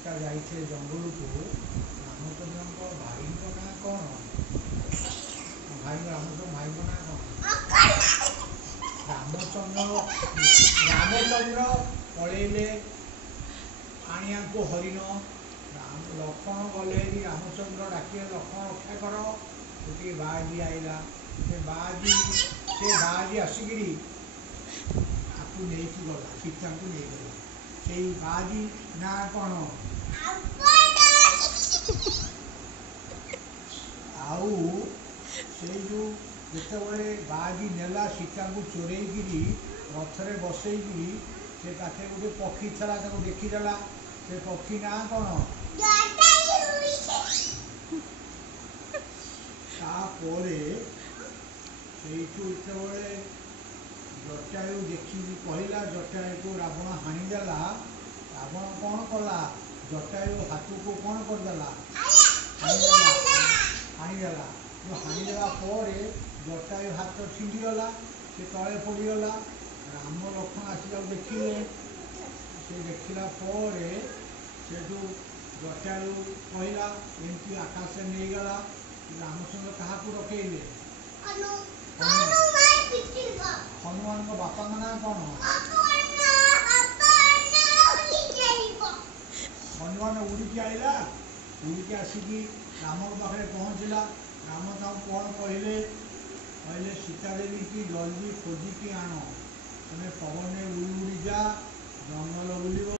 सीता जाइए जंगल को रामचंद्र भाई ना कौन भाई रामचंद्र भाई ना कौन रामचंद्र पलैले आनिया को हरिण लक्ष्मण गले रामचंद्र डाकिए लक्ष्मण रक्षा कर गोटे बाजी आईला से बाजी आसिकी आपको नहीं गला सीता को नहीं गला से बाजी ना कौन आउ से जो जिते बाजी नेला सीता को चोरेगी रथरे बसईकी से पाखे गोटे पक्षी था देखीदेला से पक्षी ना कौन जिते जटायु देखी कहला जटायु को रावण हाणीदेला रावण कौन कला जटायु हाथ को कौन करदेला हाणीदेला जो हाणीदेला जटायु हाथ छिंडीगला से तले पड़गला राम लक्ष्मण आसिक देखिले से देखला से जो जटायु कहला एमती आकाश नहीं गला रामचंद्र क्या रखेले हनुमान को बापा का ना कौन हनुमान उड़िकी आईला उड़िकी आसिकी राम पाखे पहुँचला राम कौन कहले कहले सीता देवी की जल्दी खोजिकी आण तुम्हें पवन उड़ी उड़ी जा जंगल बुल